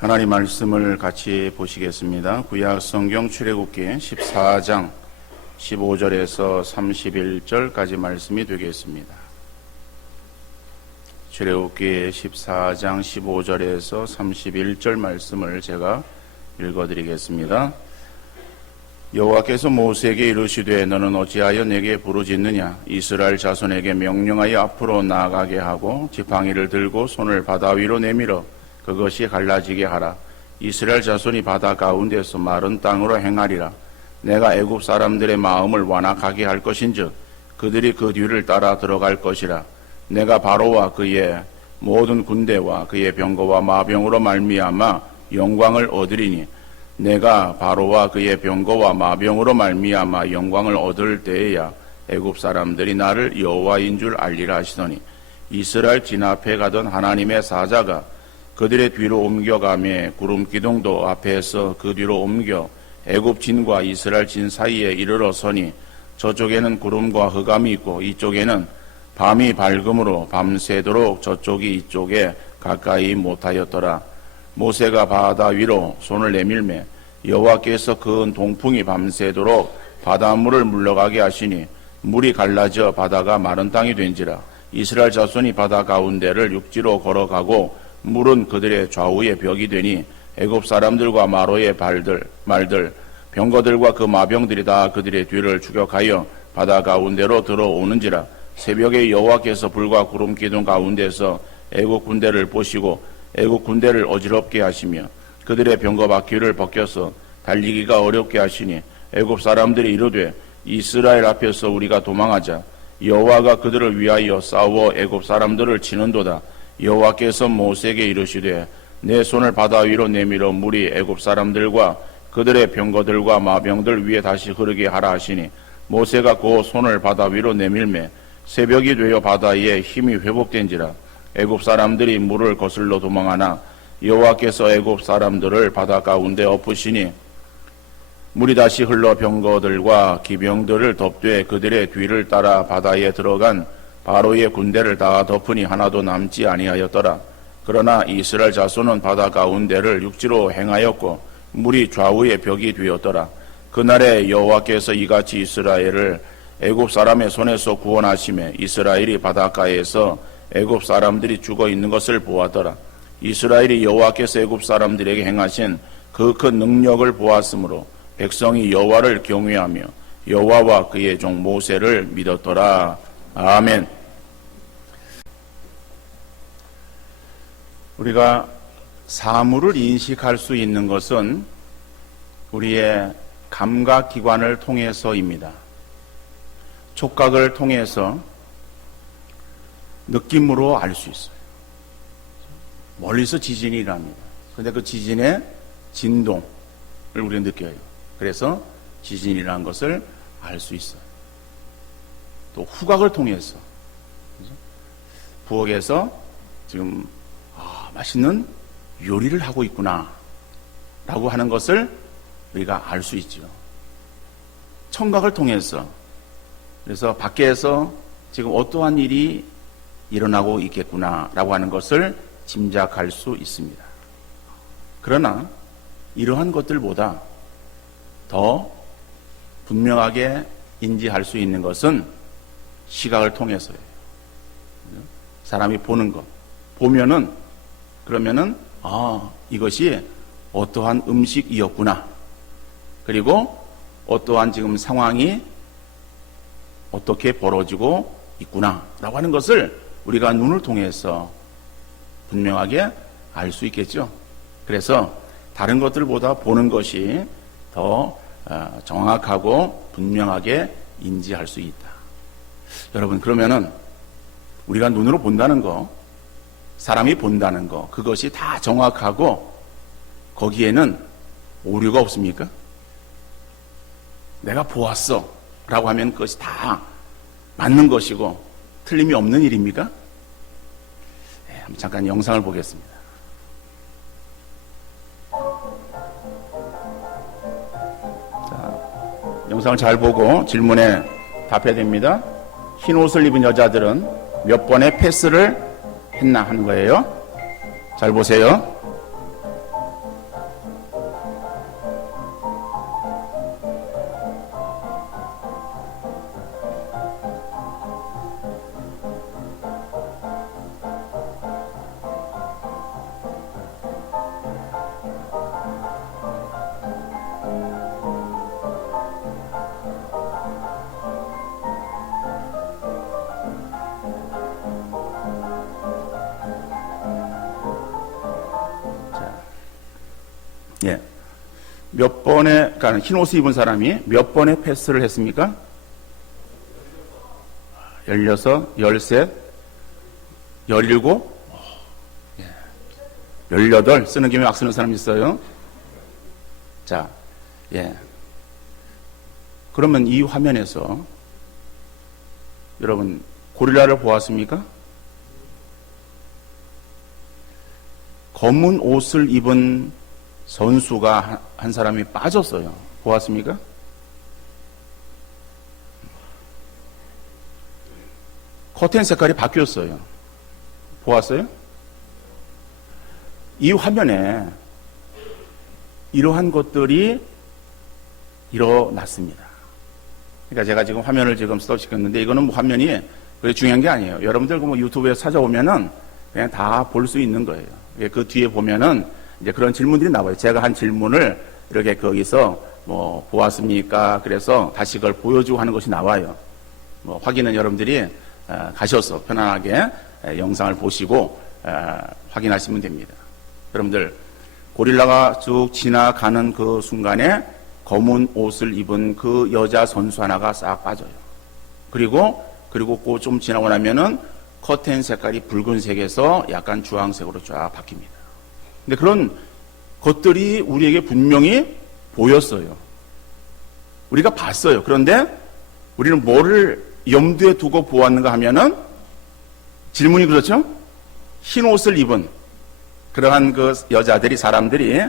하나님 말씀을 같이 보시겠습니다. 구약 성경 출애굽기 14장 15절에서 31절까지 말씀이 되겠습니다. 출애굽기 14장 15절에서 31절 말씀을 제가 읽어드리겠습니다. 여호와께서 모세에게 이르시되 너는 어찌하여 내게 부르짖느냐? 이스라엘 자손에게 명령하여 앞으로 나아가게 하고 지팡이를 들고 손을 바다 위로 내밀어 그것이 갈라지게 하라. 이스라엘 자손이 바다 가운데서 마른 땅으로 행하리라. 내가 애굽 사람들의 마음을 완악하게 할 것인즉 그들이 그 뒤를 따라 들어갈 것이라. 내가 바로와 그의 모든 군대와 그의 병거와 마병으로 말미암아 영광을 얻으리니 내가 바로와 그의 병거와 마병으로 말미암아 영광을 얻을 때에야 애굽 사람들이 나를 여호와인 줄 알리라 하시더니 이스라엘 진 앞에 가던 하나님의 사자가 그들의 뒤로 옮겨가며 구름 기둥도 앞에서 그 뒤로 옮겨 애굽 진과 이스라엘 진 사이에 이르러 서니 저쪽에는 구름과 흑암이 있고 이쪽에는 밤이 밝음으로 밤새도록 저쪽이 이쪽에 가까이 못하였더라. 모세가 바다 위로 손을 내밀매 여호와께서 그은 동풍이 밤새도록 바닷물을 물러가게 하시니 물이 갈라져 바다가 마른 땅이 된지라. 이스라엘 자손이 바다 가운데를 육지로 걸어가고 물은 그들의 좌우에 벽이 되니 애굽 사람들과 마로의 말들 병거들과 그 마병들이 다 그들의 뒤를 추격하여 바다 가운데로 들어오는지라. 새벽에 여호와께서 불과 구름 기둥 가운데서 애굽 군대를 보시고 애굽 군대를 어지럽게 하시며 그들의 병거 바퀴를 벗겨서 달리기가 어렵게 하시니 애굽 사람들이 이르되 이스라엘 앞에서 우리가 도망하자. 여호와가 그들을 위하여 싸워 애굽 사람들을 치는도다. 여호와께서 모세에게 이르시되 내 손을 바다 위로 내밀어 물이 애굽 사람들과 그들의 병거들과 마병들 위에 다시 흐르게 하라 하시니 모세가 그 손을 바다 위로 내밀매 새벽이 되어 바다에 힘이 회복된지라. 애굽 사람들이 물을 거슬러 도망하나 여호와께서 애굽 사람들을 바다 가운데 엎으시니 물이 다시 흘러 병거들과 기병들을 덮되 그들의 뒤를 따라 바다에 들어간 바로의 군대를 다 덮으니 하나도 남지 아니하였더라. 그러나 이스라엘 자손은 바다 가운데를 육지로 행하였고 물이 좌우의 벽이 되었더라. 그날에 여호와께서 이같이 이스라엘을 애굽 사람의 손에서 구원하시매 이스라엘이 바닷가에서 애굽 사람들이 죽어 있는 것을 보았더라. 이스라엘이 여호와께서 애굽 사람들에게 행하신 그 큰 능력을 보았으므로 백성이 여호와를 경외하며 여호와와 그의 종 모세를 믿었더라. 아멘. 우리가 사물을 인식할 수 있는 것은 우리의 감각기관을 통해서입니다. 촉각을 통해서 느낌으로 알 수 있어요. 멀리서 지진이 일어납니다. 그런데 그 지진의 진동을 우리가 느껴요. 그래서 지진이라는 것을 알 수 있어요. 또 후각을 통해서 부엌에서 지금 맛있는 요리를 하고 있구나 라고 하는 것을 우리가 알 수 있죠. 청각을 통해서 그래서 밖에서 지금 어떠한 일이 일어나고 있겠구나 라고 하는 것을 짐작할 수 있습니다. 그러나 이러한 것들보다 더 분명하게 인지할 수 있는 것은 시각을 통해서예요. 사람이 보는 것. 그러면은 이것이 어떠한 음식이었구나. 그리고 어떠한 지금 상황이 어떻게 벌어지고 있구나 라고 하는 것을 우리가 눈을 통해서 분명하게 알 수 있겠죠. 그래서 다른 것들보다 보는 것이 더 정확하고 분명하게 인지할 수 있다. 여러분, 그러면은 우리가 눈으로 본다는 거, 사람이 본다는 거, 그것이 다 정확하고 거기에는 오류가 없습니까? 내가 보았어 라고 하면 그것이 다 맞는 것이고 틀림이 없는 일입니까? 네, 잠깐 영상을 보겠습니다. 자, 영상을 잘 보고 질문에 답해야 됩니다. 흰 옷을 입은 여자들은 몇 번의 패스를 했나 하는 거예요. 잘 보세요. 예. 몇 번의, 그러니까 흰 옷을 입은 사람이 몇 번의 패스를 했습니까? 16, 13, 17, 18 쓰는 김에 막 쓰는 사람 있어요. 자, 예. 그러면 이 화면에서 여러분 고릴라를 보았습니까? 검은 옷을 입은 선수가 한 사람이 빠졌어요. 보았습니까? 커튼 색깔이 바뀌었어요. 보았어요? 이 화면에 이러한 것들이 일어났습니다. 그러니까 제가 지금 화면을 지금 스톱시켰는데 이거는 뭐 화면이 그게 중요한 게 아니에요. 여러분들 뭐 유튜브에 찾아오면은 그냥 다 볼 수 있는 거예요. 그 뒤에 보면은 이제 그런 질문들이 나와요. 제가 한 질문을 이렇게 거기서 뭐 보았습니까? 그래서 다시 그걸 보여주고 하는 것이 나와요. 뭐 확인은 여러분들이 가셔서 편안하게 영상을 보시고 확인하시면 됩니다. 여러분들 고릴라가 쭉 지나가는 그 순간에 검은 옷을 입은 그 여자 선수 하나가 싹 빠져요. 그리고 그 좀 지나고 나면은 커튼 색깔이 붉은색에서 약간 주황색으로 쫙 바뀝니다. 근데 그런 것들이 우리에게 분명히 보였어요. 우리가 봤어요. 그런데 우리는 뭐를 염두에 두고 보았는가 하면은 질문이 그렇죠? 흰 옷을 입은 그러한 그 여자들이, 사람들이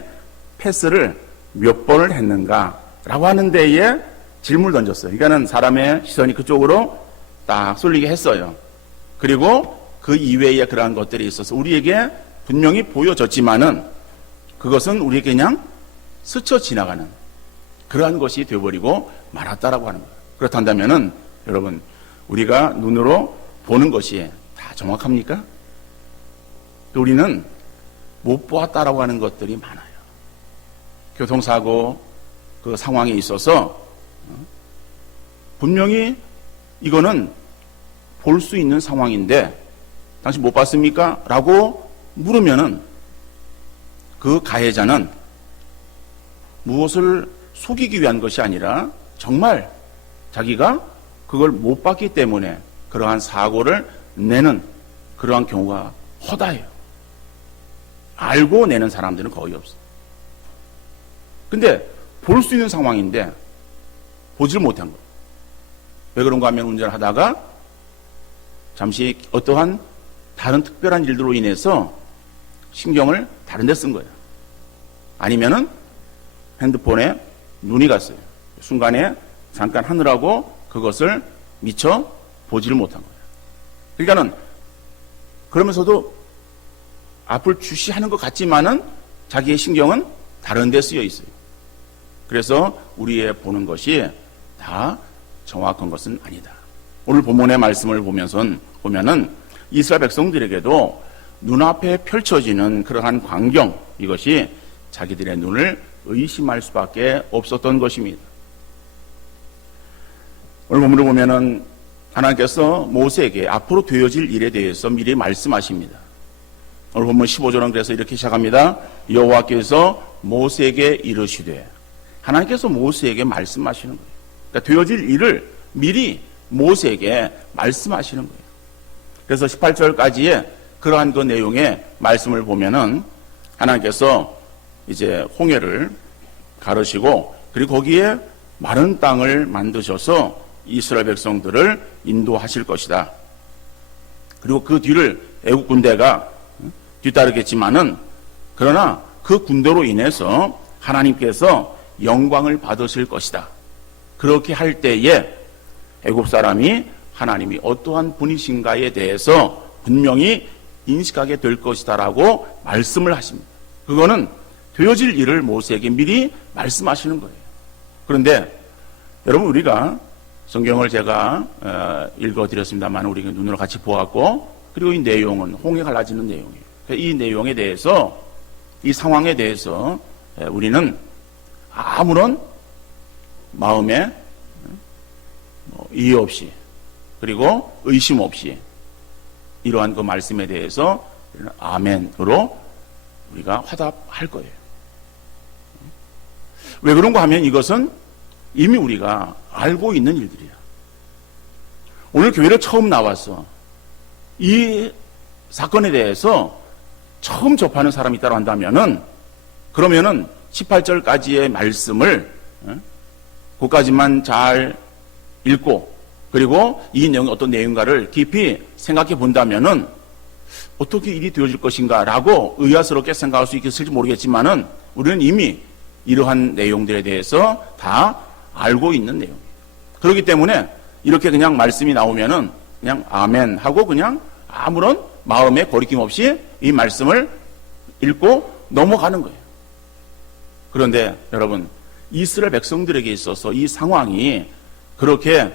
패스를 몇 번을 했는가라고 하는 데에 질문을 던졌어요. 그러니까는 사람의 시선이 그쪽으로 딱 쏠리게 했어요. 그리고 그 이외에 그러한 것들이 있어서 우리에게 분명히 보여졌지만은 그것은 우리에게 그냥 스쳐 지나가는 그러한 것이 되어버리고 말았다라고 하는 거예요. 그렇단다면은 여러분, 우리가 눈으로 보는 것이 다 정확합니까? 우리는 못 보았다라고 하는 것들이 많아요. 교통사고 그 상황에 있어서 분명히 이거는 볼 수 있는 상황인데 당신 못 봤습니까? 라고 물으면은 그 가해자는 무엇을 속이기 위한 것이 아니라 정말 자기가 그걸 못 봤기 때문에 그러한 사고를 내는 그러한 경우가 허다해요. 알고 내는 사람들은 거의 없어요. 근데 볼 수 있는 상황인데 보지를 못한 거예요. 왜 그런가 하면 운전을 하다가 잠시 어떠한 다른 특별한 일들로 인해서 신경을 다른 데 쓴 거예요. 아니면은 핸드폰에 눈이 갔어요. 순간에 잠깐 하느라고 그것을 미처 보지를 못한 거예요. 그러니까는 그러면서도 앞을 주시하는 것 같지만은 자기의 신경은 다른 데 쓰여 있어요. 그래서 우리의 보는 것이 다 정확한 것은 아니다. 오늘 본문의 말씀을 보면은 이스라엘 백성들에게도 눈앞에 펼쳐지는 그러한 광경, 이것이 자기들의 눈을 의심할 수밖에 없었던 것입니다. 오늘 본문을 보면은 하나님께서 모세에게 앞으로 되어질 일에 대해서 미리 말씀하십니다. 오늘 본문 15절은 그래서 이렇게 시작합니다. 여호와께서 모세에게 이르시되, 하나님께서 모세에게 말씀하시는 거예요. 그러니까 되어질 일을 미리 모세에게 말씀하시는 거예요. 그래서 18절까지의 그러한 그 내용의 말씀을 보면은 하나님께서 이제 홍해를 가르시고 그리고 거기에 마른 땅을 만드셔서 이스라엘 백성들을 인도하실 것이다. 그리고 그 뒤를 애국 군대가 뒤따르겠지만은 그러나 그 군대로 인해서 하나님께서 영광을 받으실 것이다. 그렇게 할 때에 애국 사람이 하나님이 어떠한 분이신가에 대해서 분명히 인식하게 될 것이다라고 말씀을 하십니다. 그거는 되어질 일을 모세에게 미리 말씀하시는 거예요. 그런데 여러분, 우리가 성경을 제가 읽어드렸습니다만 우리가 눈으로 같이 보았고, 그리고 이 내용은 홍해 갈라지는 내용이에요. 이 내용에 대해서, 이 상황에 대해서 우리는 아무런 마음에 이해 없이 그리고 의심 없이 이러한 그 말씀에 대해서 아멘으로 우리가 화답할 거예요. 왜 그런가 하면 이것은 이미 우리가 알고 있는 일들이야. 오늘 교회를 처음 나와서 이 사건에 대해서 처음 접하는 사람이 있다고 한다면은, 그러면은 18절까지의 말씀을 그까지만 잘 읽고, 그리고 이 내용이 어떤 내용인가를 깊이 생각해 본다면은 어떻게 일이 되어질 것인가라고 의아스럽게 생각할 수 있을지 모르겠지만은, 우리는 이미 이러한 내용들에 대해서 다 알고 있는 내용이에요. 그렇기 때문에 이렇게 그냥 말씀이 나오면은 그냥 아멘 하고 그냥 아무런 마음의 거리낌 없이 이 말씀을 읽고 넘어가는 거예요. 그런데 여러분, 이스라엘 백성들에게 있어서 이 상황이 그렇게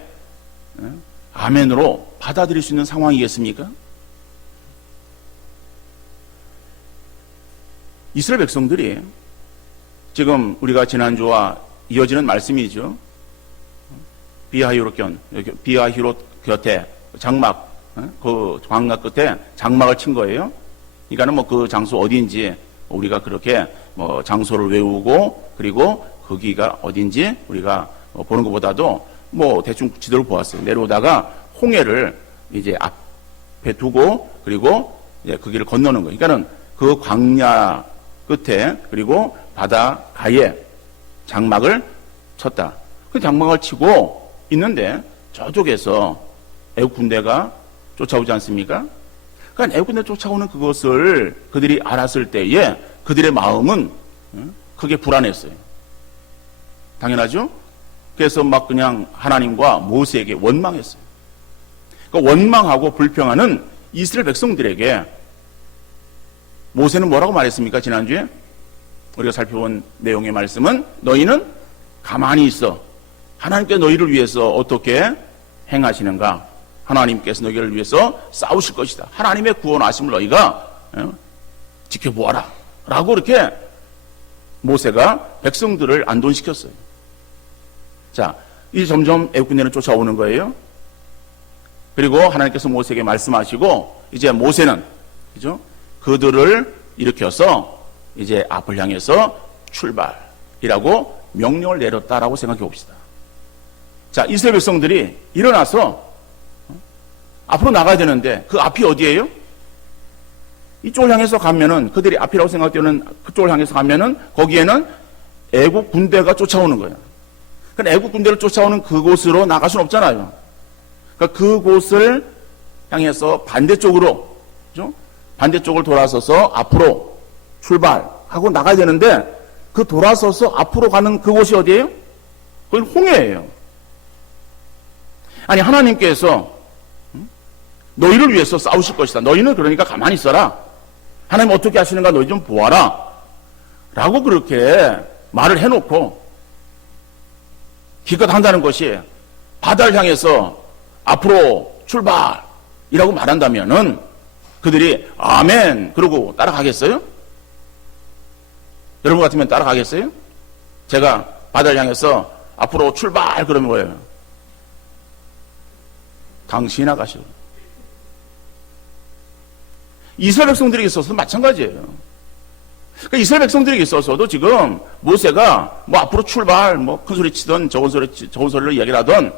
아멘으로 받아들일 수 있는 상황이겠습니까? 이스라엘 백성들이 지금 우리가 지난주와 이어지는 말씀이죠. 비하히롯 곁에 장막, 그 광야 끝에 장막을 친 거예요. 그러니까는 뭐 그 장소 어디인지 우리가 그렇게 뭐 장소를 외우고, 그리고 거기가 어딘지 우리가 보는 것보다도 뭐 대충 지도를 보았어요. 내려오다가 홍해를 이제 앞에 두고, 그리고 이제 그 길을 건너는 거예요. 그러니까는 그 광야 끝에, 그리고 바다 가에 장막을 쳤다. 그 장막을 치고 있는데 저쪽에서 애국 군대가 쫓아오지 않습니까? 그러니까 애국 군대 쫓아오는 그것을 그들이 알았을 때에 그들의 마음은 크게 불안했어요. 당연하죠? 그래서 막 그냥 하나님과 모세에게 원망했어요. 그러니까 원망하고 불평하는 이스라엘 백성들에게 모세는 뭐라고 말했습니까? 지난주에 우리가 살펴본 내용의 말씀은, 너희는 가만히 있어. 하나님께 너희를 위해서 어떻게 행하시는가? 하나님께서 너희를 위해서 싸우실 것이다. 하나님의 구원하심을 너희가 지켜보아라. 라고 이렇게 모세가 백성들을 안돈시켰어요. 자, 이제 점점 애국군대는 쫓아오는 거예요. 그리고 하나님께서 모세에게 말씀하시고, 이제 모세는, 그죠? 그들을 일으켜서 이제 앞을 향해서 출발이라고 명령을 내렸다라고 생각해 봅시다. 자, 이스라엘 백성들이 일어나서 앞으로 나가야 되는데 그 앞이 어디예요? 이쪽을 향해서 가면은, 그들이 앞이라고 생각되는 그쪽을 향해서 가면은 거기에는 애국 군대가 쫓아오는 거예요. 그러니까 애국 군대를 쫓아오는 그곳으로 나갈 수는 없잖아요. 그러니까 그곳을 향해서 반대쪽으로, 그죠? 반대쪽을 돌아서서 앞으로 출발하고 나가야 되는데, 그 돌아서서 앞으로 가는 그곳이 어디예요? 그건 홍해예요. 아니, 하나님께서 너희를 위해서 싸우실 것이다. 너희는 그러니까 가만히 있어라. 하나님 어떻게 하시는가 너희 좀 보아라. 라고 그렇게 말을 해놓고 기껏 한다는 것이 바다를 향해서 앞으로 출발이라고 말한다면은 그들이 아멘 그러고 따라가겠어요? 여러분 같으면 따라가겠어요? 제가 바다를 향해서 앞으로 출발 그러면 뭐예요? 당신이 나가시오. 이스라엘 백성들에게 있어서도 마찬가지예요. 그러니까 이스라엘 백성들에게 있어서도 지금 모세가 뭐 앞으로 출발, 뭐 큰 소리 치던 적은 소리로 이야기를 하던,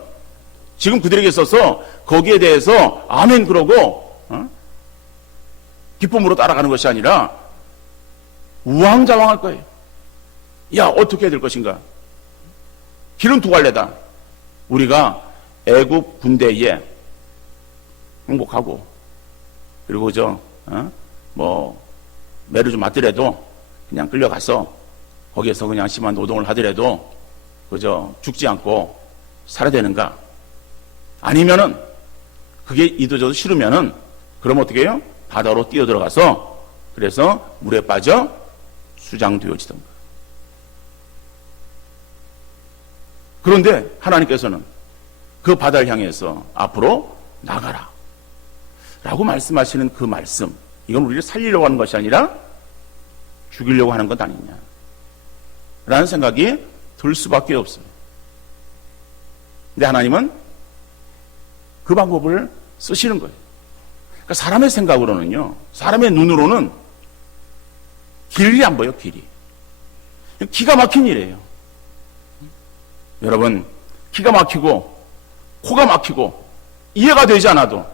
지금 그들에게 있어서 거기에 대해서 아멘 그러고 기쁨으로 따라가는 것이 아니라 우왕좌왕할 거예요. 야, 어떻게 해야 될 것인가? 길은 두 갈래다. 우리가 애국 군대에 항복하고, 그리고 뭐 매를 좀 맞더라도 그냥 끌려가서 거기에서 그냥 심한 노동을 하더라도 그저 죽지 않고 살아야 되는가? 아니면은 그게 이도저도 싫으면은 그럼 어떻게 해요? 바다로 뛰어들어가서 그래서 물에 빠져 수장되어지던가. 그런데 하나님께서는 그 바다를 향해서 앞으로 나가라 라고 말씀하시는 그 말씀, 이건 우리를 살리려고 하는 것이 아니라 죽이려고 하는 것 아니냐 라는 생각이 들 수밖에 없어요. 근데 하나님은 그 방법을 쓰시는 거예요. 그러니까 사람의 생각으로는요, 사람의 눈으로는 길이 안 보여. 길이 기가 막힌 일이에요. 여러분, 기가 막히고 코가 막히고 이해가 되지 않아도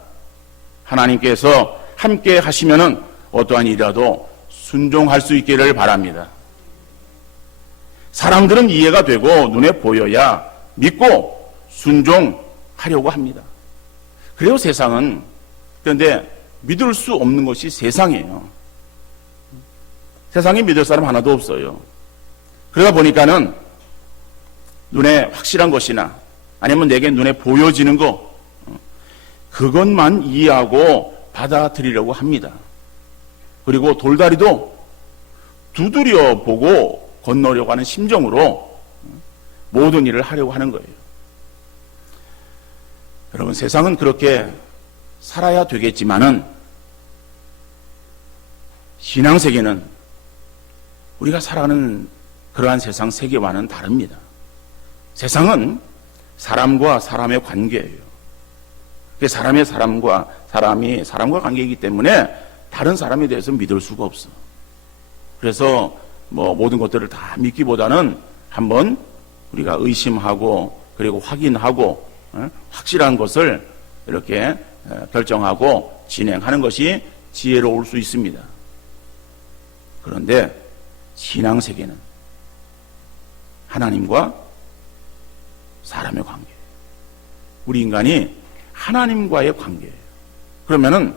하나님께서 함께 하시면은 어떠한 일이라도 순종할 수 있기를 바랍니다. 사람들은 이해가 되고 눈에 보여야 믿고 순종하려고 합니다. 그래요, 세상은. 그런데 믿을 수 없는 것이 세상이에요. 세상에 믿을 사람 하나도 없어요. 그러다 보니까는 눈에 확실한 것이나 아니면 내게 눈에 보여지는 것, 그것만 이해하고 받아들이려고 합니다. 그리고 돌다리도 두드려 보고 건너려고 하는 심정으로 모든 일을 하려고 하는 거예요. 여러분, 세상은 그렇게 살아야 되겠지만은 신앙세계는 우리가 살아가는 그러한 세상 세계와는 다릅니다. 세상은 사람과 사람의 관계예요. 사람이 사람과 관계이기 때문에 다른 사람에 대해서 믿을 수가 없어. 그래서 모든 것들을 다 믿기보다는 한번 우리가 의심하고 그리고 확인하고 확실한 것을 이렇게 결정하고 진행하는 것이 지혜로울 수 있습니다. 그런데 신앙세계는 하나님과 사람의 관계, 우리 인간이 하나님과의 관계예요. 그러면은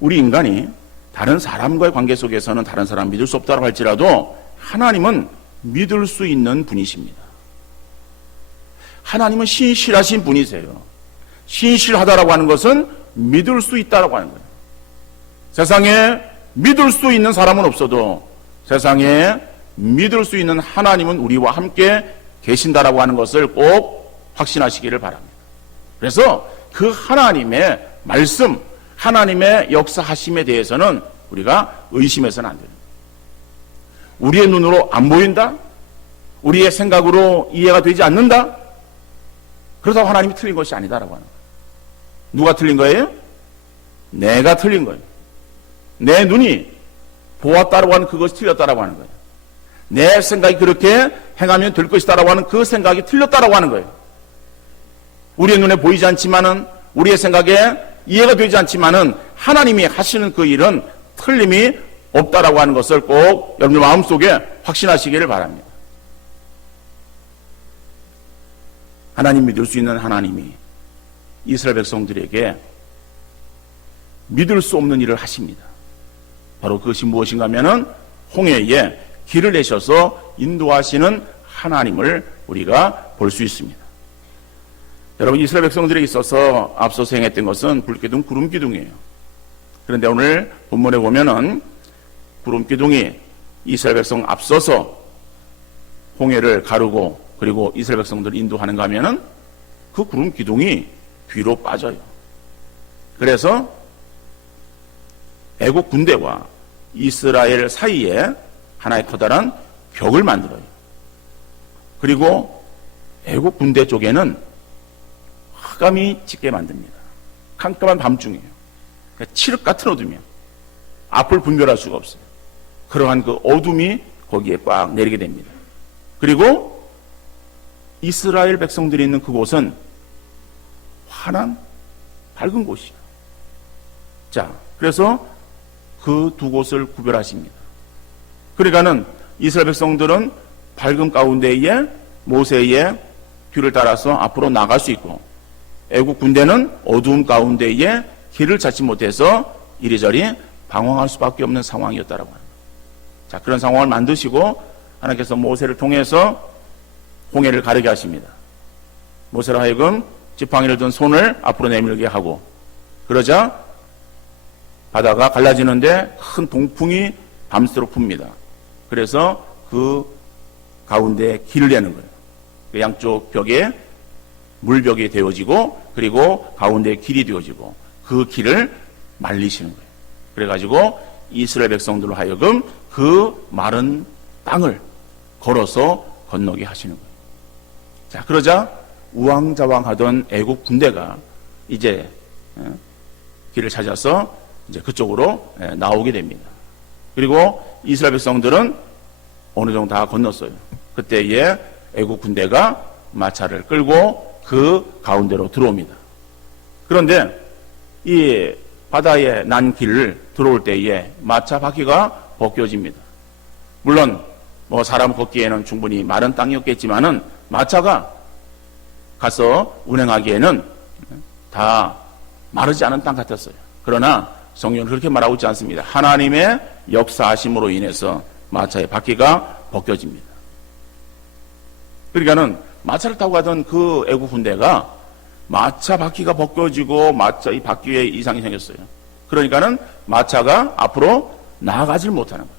우리 인간이 다른 사람과의 관계 속에서는 다른 사람 믿을 수 없다고 할지라도 하나님은 믿을 수 있는 분이십니다. 하나님은 신실하신 분이세요. 신실하다라고 하는 것은 믿을 수 있다라고 하는 거예요. 세상에 믿을 수 있는 사람은 없어도 세상에 믿을 수 있는 하나님은 우리와 함께 계신다라고 하는 것을 꼭 확신하시기를 바랍니다. 그래서 그 하나님의 말씀, 하나님의 역사하심에 대해서는 우리가 의심해서는 안 됩니다. 우리의 눈으로 안 보인다? 우리의 생각으로 이해가 되지 않는다? 그렇다고 하나님이 틀린 것이 아니다라고 하는 거예요. 누가 틀린 거예요? 내가 틀린 거예요. 내 눈이 보았다라고 하는 그것이 틀렸다라고 하는 거예요. 내 생각이 그렇게 행하면 될 것이다라고 하는 그 생각이 틀렸다라고 하는 거예요. 우리의 눈에 보이지 않지만은, 우리의 생각에 이해가 되지 않지만은 하나님이 하시는 그 일은 틀림이 없다라고 하는 것을 꼭 여러분들 마음속에 확신하시기를 바랍니다. 하나님 믿을 수 있는 하나님이 이스라엘 백성들에게 믿을 수 없는 일을 하십니다. 바로 그것이 무엇인가 하면은 홍해에 길을 내셔서 인도하시는 하나님을 우리가 볼 수 있습니다. 여러분, 이스라엘 백성들에게 있어서 앞서서 행했던 것은 불기둥, 구름기둥이에요. 그런데 오늘 본문에 보면은 구름기둥이 이스라엘 백성 앞서서 홍해를 가르고 그리고 이스라엘 백성들을 인도하는가 하면은 그 구름기둥이 뒤로 빠져요. 그래서 애국 군대와 이스라엘 사이에 하나의 커다란 벽을 만들어요. 그리고 애국 군대 쪽에는 흑암이 짙게 만듭니다. 깜깜한 밤중이에요. 그러니까 칠흑 같은 어둠이에요. 앞을 분별할 수가 없어요. 그러한 그 어둠이 거기에 꽉 내리게 됩니다. 그리고 이스라엘 백성들이 있는 그곳은 환한 밝은 곳이에요. 자, 그래서 그 두 곳을 구별하십니다. 그러니까는 이스라엘 백성들은 밝은 가운데에 모세의 뒤를 따라서 앞으로 나갈 수 있고, 애국 군대는 어두운 가운데에 길을 찾지 못해서 이리저리 방황할 수밖에 없는 상황이었다라고 합니다. 자, 그런 상황을 만드시고 하나님께서 모세를 통해서 홍해를 가르게 하십니다. 모세로 하여금 지팡이를 든 손을 앞으로 내밀게 하고, 그러자 바다가 갈라지는데 큰 동풍이 밤새도록 붑니다. 그래서 그 가운데 길을 내는 거예요. 그 양쪽 벽에 물벽이 되어지고 그리고 가운데 길이 되어지고 그 길을 말리시는 거예요. 그래가지고 이스라엘 백성들로 하여금 그 마른 땅을 걸어서 건너게 하시는 거예요. 자, 그러자 우왕좌왕하던 애국 군대가 이제 길을 찾아서 이제 그쪽으로 나오게 됩니다. 그리고 이스라엘 백성들은 어느 정도 다 건넜어요. 그때에 애국 군대가 마차를 끌고 그 가운데로 들어옵니다. 그런데 이 바다에 난 길을 들어올 때에 마차 바퀴가 벗겨집니다. 물론 뭐 사람 걷기에는 충분히 마른 땅이었겠지만은 마차가 가서 운행하기에는 다 마르지 않은 땅 같았어요. 그러나 성경은 그렇게 말하고 있지 않습니다. 하나님의 역사하심으로 인해서 마차의 바퀴가 벗겨집니다. 그러니까는 마차를 타고 가던 그 애국 군대가 마차 바퀴가 벗겨지고 마차 이 바퀴에 이상이 생겼어요. 그러니까는 마차가 앞으로 나아가질 못하는 거예요.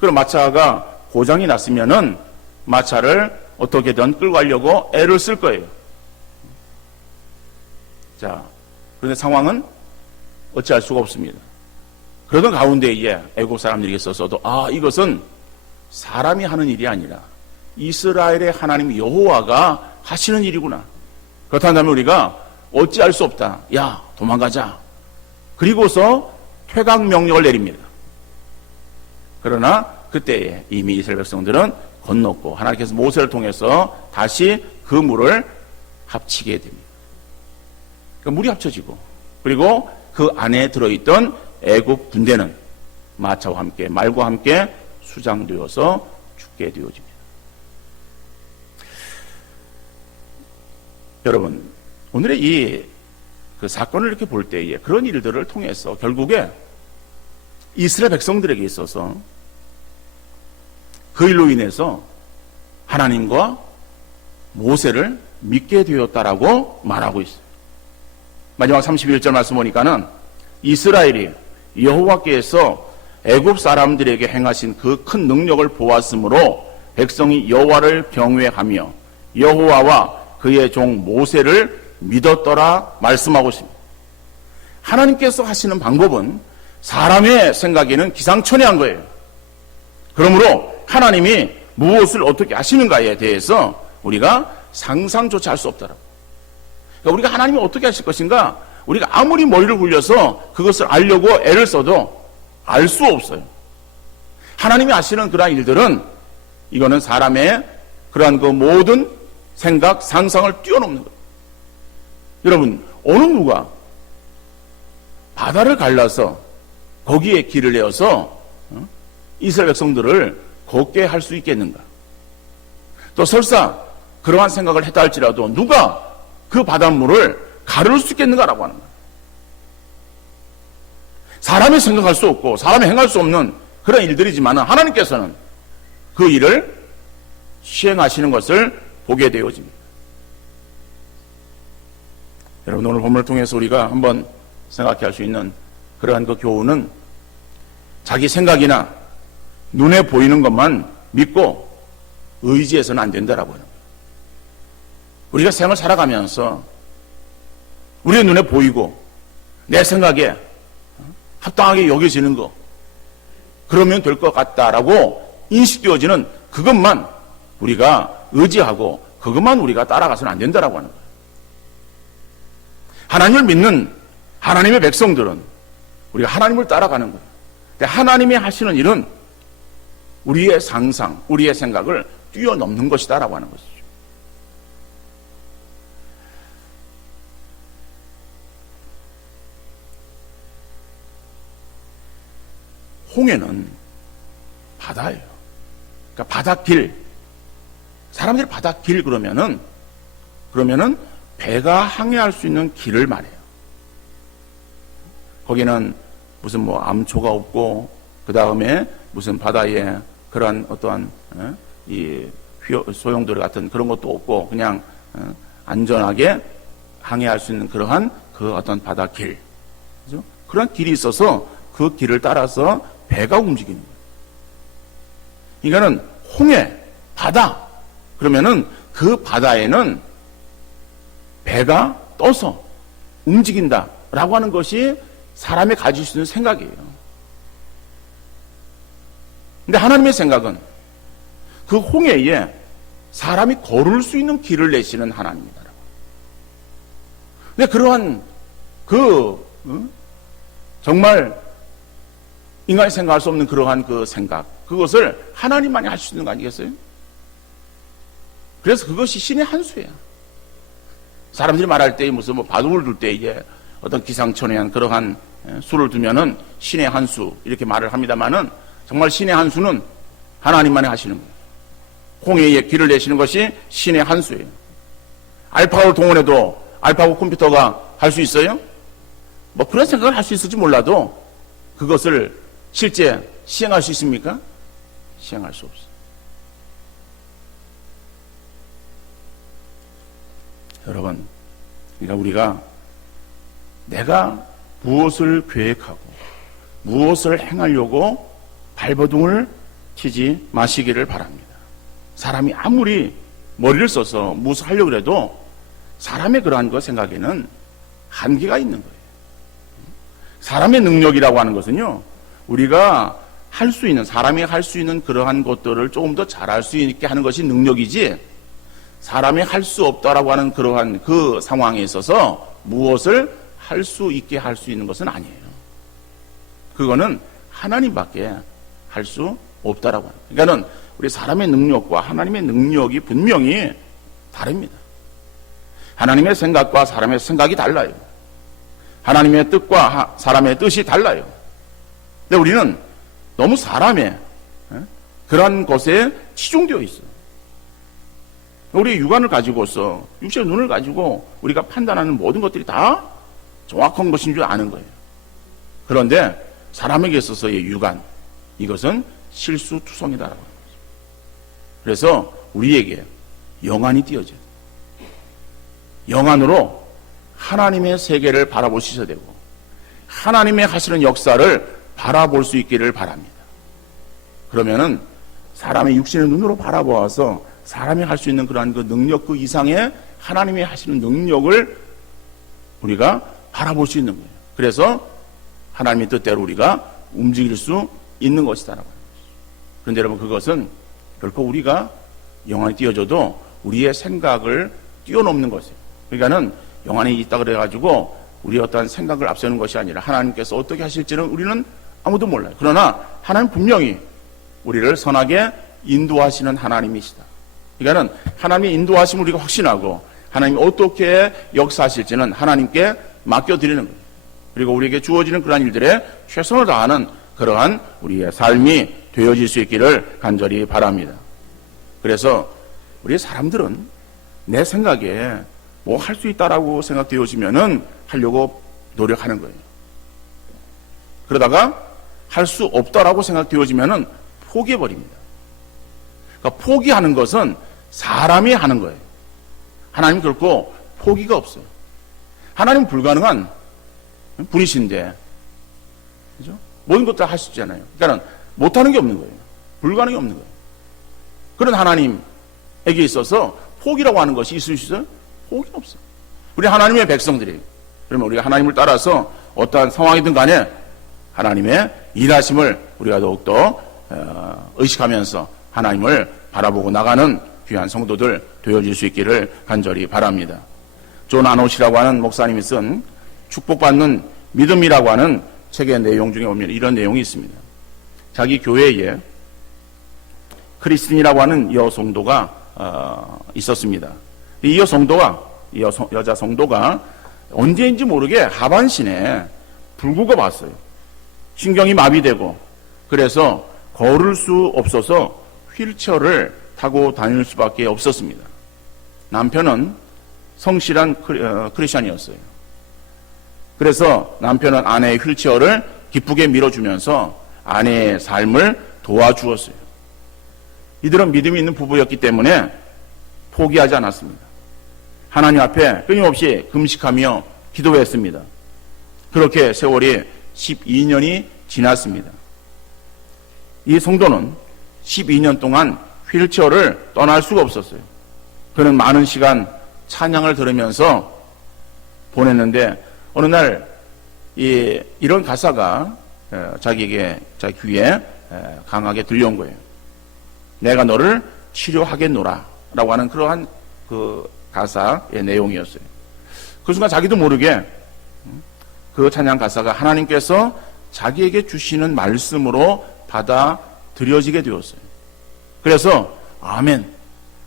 그럼 마차가 고장이 났으면은 마차를 어떻게든 끌고 가려고 애를 쓸 거예요. 자, 그런데 상황은 어찌할 수가 없습니다. 그러던 가운데에 애국 사람들에게 있어서도 이것은 사람이 하는 일이 아니라 이스라엘의 하나님 여호와가 하시는 일이구나. 그렇다면 우리가 어찌할 수 없다. 야, 도망가자. 그리고서 퇴각 명령을 내립니다. 그러나 그때에 이미 이스라엘 백성들은 건넜고 하나님께서 모세를 통해서 다시 그 물을 합치게 됩니다. 그러니까 물이 합쳐지고 그리고 그 안에 들어있던 애국 군대는 마차와 함께 말과 함께 수장되어서 죽게 되어집니다. 여러분, 오늘의 이 그 사건을 이렇게 볼 때에 그런 일들을 통해서 결국에 이스라엘 백성들에게 있어서 그 일로 인해서 하나님과 모세를 믿게 되었다라고 말하고 있어요. 마지막 31절 말씀 보니까는 이스라엘이 여호와께서 애굽 사람들에게 행하신 그 큰 능력을 보았으므로 백성이 여호와를 경외하며 여호와와 그의 종 모세를 믿었더라 말씀하고 있습니다. 하나님께서 하시는 방법은 사람의 생각에는 기상천외한 거예요. 그러므로 하나님이 무엇을 어떻게 하시는가에 대해서 우리가 상상조차 할 수 없더라고요. 그러니까 우리가 하나님이 어떻게 하실 것인가 우리가 아무리 머리를 굴려서 그것을 알려고 애를 써도 알 수 없어요. 하나님이 하시는 그러한 일들은 이거는 사람의 그러한 그 모든 생각, 상상을 뛰어넘는 거예요. 여러분, 어느 누가 바다를 갈라서 거기에 길을 내어서 이스라엘 백성들을 걷게 할 수 있겠는가? 또 설사 그러한 생각을 했다 할지라도 누가 그 바닷물을 가를 수 있겠는가라고 하는 거예요. 사람이 생각할 수 없고 사람이 행할 수 없는 그런 일들이지만 하나님께서는 그 일을 시행하시는 것을 보게 되어집니다. 여러분, 오늘 본문을 통해서 우리가 한번 생각해 할 수 있는 그러한 그 교훈은 자기 생각이나 눈에 보이는 것만 믿고 의지해서는 안 된다라고 하는 거예요. 우리가 생을 살아가면서 우리의 눈에 보이고 내 생각에 합당하게 여겨지는 거 그러면 될 것 같다라고 인식되어지는 그것만 우리가 의지하고 그것만 우리가 따라가서는 안 된다라고 하는 거예요. 하나님을 믿는 하나님의 백성들은 우리가 하나님을 따라가는 거예요. 근데 하나님이 하시는 일은 우리의 상상, 우리의 생각을 뛰어넘는 것이다라고 하는 것이죠. 홍해는 바다예요. 그러니까 바닷길. 사람들이 바닷길 그러면은 배가 항해할 수 있는 길을 말해요. 거기는 무슨 뭐 암초가 없고 그 다음에 무슨 바다에 그러한 어떠한 이 소용돌이 같은 그런 것도 없고 그냥 안전하게 항해할 수 있는 그러한 그 어떤 바닷길, 그죠? 그런 길이 있어서 그 길을 따라서 배가 움직이는 거예요. 그러니까는 홍해, 바다 그러면은 그 바다에는 배가 떠서 움직인다라고 하는 것이 사람이 가질 수 있는 생각이에요. 근데 하나님의 생각은 그 홍해에 사람이 걸을 수 있는 길을 내시는 하나님이다. 근데 그러한 정말 인간이 생각할 수 없는 그러한 그 생각, 그것을 하나님만이 할 수 있는 거 아니겠어요? 그래서 그것이 신의 한 수예요. 사람들이 말할 때 무슨 뭐 바둑을 둘 때 이제 어떤 기상천외한 그러한 수를 두면은 신의 한 수 이렇게 말을 합니다만은 정말 신의 한 수는 하나님만이 하시는 거예요. 홍해에 길을 내시는 것이 신의 한 수예요. 알파고를 동원해도 알파고 컴퓨터가 할 수 있어요? 뭐 그런 생각을 할 수 있을지 몰라도 그것을 실제 시행할 수 있습니까? 시행할 수 없어요. 여러분, 그러니까 우리가 내가 무엇을 계획하고 무엇을 행하려고 발버둥을 치지 마시기를 바랍니다. 사람이 아무리 머리를 써서 무엇을 하려고 해도 사람의 그러한 것 생각에는 한계가 있는 거예요. 사람의 능력이라고 하는 것은요, 우리가 할 수 있는, 사람이 할 수 있는 그러한 것들을 조금 더 잘할 수 있게 하는 것이 능력이지, 사람이 할 수 없다라고 하는 그러한 그 상황에 있어서 무엇을 할 수 있게 할 수 있는 것은 아니에요. 그거는 하나님밖에 할 수 없다라고 합니다. 그러니까는 우리 사람의 능력과 하나님의 능력이 분명히 다릅니다. 하나님의 생각과 사람의 생각이 달라요. 하나님의 뜻과 사람의 뜻이 달라요. 근데 우리는 너무 사람의 그런 것에 치중되어 있어요. 우리 육안을 가지고서, 육체의 눈을 가지고 우리가 판단하는 모든 것들이 다 정확한 것인 줄 아는 거예요. 그런데 사람에게 있어서의 육안, 이것은 실수투성이다라고 합니다. 그래서 우리에게 영안이 띄어져요. 영안으로 하나님의 세계를 바라볼 수 있어야 되고 하나님의 하시는 역사를 바라볼 수 있기를 바랍니다. 그러면은 사람의 육신의 눈으로 바라보아서 사람이 할 수 있는 그러한 그 능력 그 이상의 하나님이 하시는 능력을 우리가 바라볼 수 있는 거예요. 그래서 하나님의 뜻대로 우리가 움직일 수 있는 것이다라고 하는 거죠. 그런데 여러분, 그것은 결코 우리가 영안이 띄어져도 우리의 생각을 뛰어넘는 것이에요. 그러니까는 영안이 있다 그래가지고 우리의 어떠한 생각을 앞세우는 것이 아니라 하나님께서 어떻게 하실지는 우리는 아무도 몰라요. 그러나 하나님 분명히 우리를 선하게 인도하시는 하나님이시다. 그러니까는 하나님의 인도하심을 우리가 확신하고 하나님이 어떻게 역사하실지는 하나님께 맡겨드리는 거예요. 그리고 우리에게 주어지는 그러한 일들에 최선을 다하는 그러한 우리의 삶이 되어질 수 있기를 간절히 바랍니다. 그래서 우리 사람들은 내 생각에 뭐 할 수 있다라고 생각되어지면은 하려고 노력하는 거예요. 그러다가 할 수 없다라고 생각되어지면은 포기해버립니다. 그러니까 포기하는 것은 사람이 하는 거예요. 하나님 결코 포기가 없어요. 하나님은 불가능한 분이신데, 그죠? 모든 것도 할 수 있잖아요. 그러니까 못하는 게 없는 거예요. 불가능이 없는 거예요. 그런 하나님에게 있어서 포기라고 하는 것이 있을 수 있어요? 포기가 없어요. 우리 하나님의 백성들이, 그러면 우리가 하나님을 따라서 어떠한 상황이든 간에 하나님의 일하심을 우리가 더욱더 의식하면서 하나님을 바라보고 나가는 귀한 성도들 되어질 수 있기를 간절히 바랍니다. 존 아노시라고 하는 목사님이 쓴 축복받는 믿음이라고 하는 책의 내용 중에 보면 이런 내용이 있습니다. 자기 교회에 크리스틴이라고 하는 여성도가 있었습니다. 이 여자 성도가 언제인지 모르게 하반신에 불구가 왔어요. 신경이 마비되고 그래서 걸을 수 없어서 휠체어를 타고 다닐 수밖에 없었습니다. 남편은 성실한 크리스찬이었어요. 그래서 남편은 아내의 휠체어를 기쁘게 밀어주면서 아내의 삶을 도와주었어요. 이들은 믿음이 있는 부부였기 때문에 포기하지 않았습니다. 하나님 앞에 끊임없이 금식하며 기도했습니다. 그렇게 세월이 12년이 지났습니다. 이 성도는 12년 동안 휠체어를 떠날 수가 없었어요. 그는 많은 시간 찬양을 들으면서 보냈는데 어느 날 이런 가사가 자기 귀에 강하게 들려온 거예요. 내가 너를 치료하겠노라 라고 하는 그러한 그 가사의 내용이었어요. 그 순간 자기도 모르게 그 찬양 가사가 하나님께서 자기에게 주시는 말씀으로 받아들여지게 되었어요. 그래서 아멘,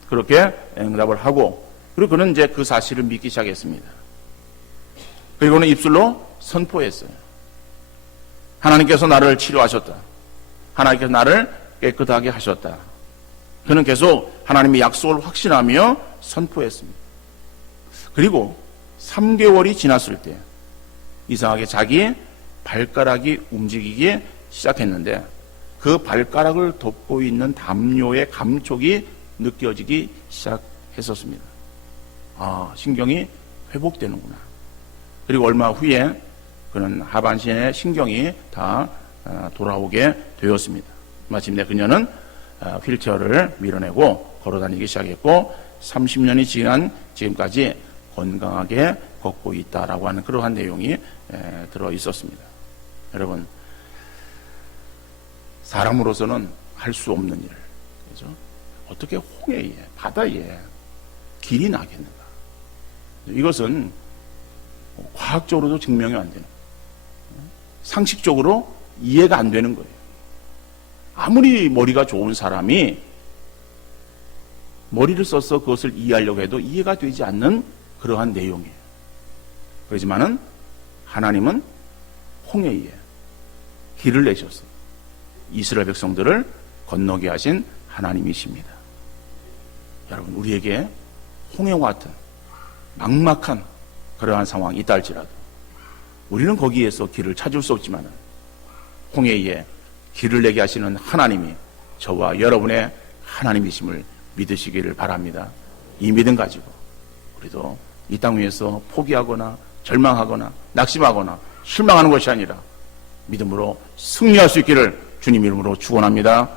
그렇게 응답을 하고, 그리고 그는 이제 그 사실을 믿기 시작했습니다. 그리고는 입술로 선포했어요. 하나님께서 나를 치료하셨다. 하나님께서 나를 깨끗하게 하셨다. 그는 계속 하나님의 약속을 확신하며 선포했습니다. 그리고 3개월이 지났을 때 이상하게 자기 발가락이 움직이기 시작했는데 그 발가락을 덮고 있는 담요의 감촉이 느껴지기 시작했었습니다. 아, 신경이 회복되는구나. 그리고 얼마 후에 그는 하반신의 신경이 다 돌아오게 되었습니다. 마침내 그녀는 휠체어를 밀어내고 걸어다니기 시작했고 30년이 지난 지금까지 건강하게 걷고 있다라고 하는 그러한 내용이 들어 있었습니다. 여러분, 사람으로서는 할 수 없는 일, 그죠? 어떻게 홍해에, 바다에 길이 나겠는가? 이것은 과학적으로도 증명이 안 되는, 상식적으로 이해가 안 되는 거예요. 아무리 머리가 좋은 사람이 머리를 써서 그것을 이해하려고 해도 이해가 되지 않는 그러한 내용이에요. 그렇지만은 하나님은 홍해에 길을 내셔서 이스라엘 백성들을 건너게 하신 하나님이십니다. 여러분, 우리에게 홍해와 같은 막막한 그러한 상황이 있다 할지라도 우리는 거기에서 길을 찾을 수 없지만 홍해에 길을 내게 하시는 하나님이 저와 여러분의 하나님이심을 믿으시기를 바랍니다. 이 믿음 가지고 우리도 이 땅 위에서 포기하거나 절망하거나 낙심하거나 실망하는 것이 아니라 믿음으로 승리할 수 있기를 주님 이름으로 축원합니다.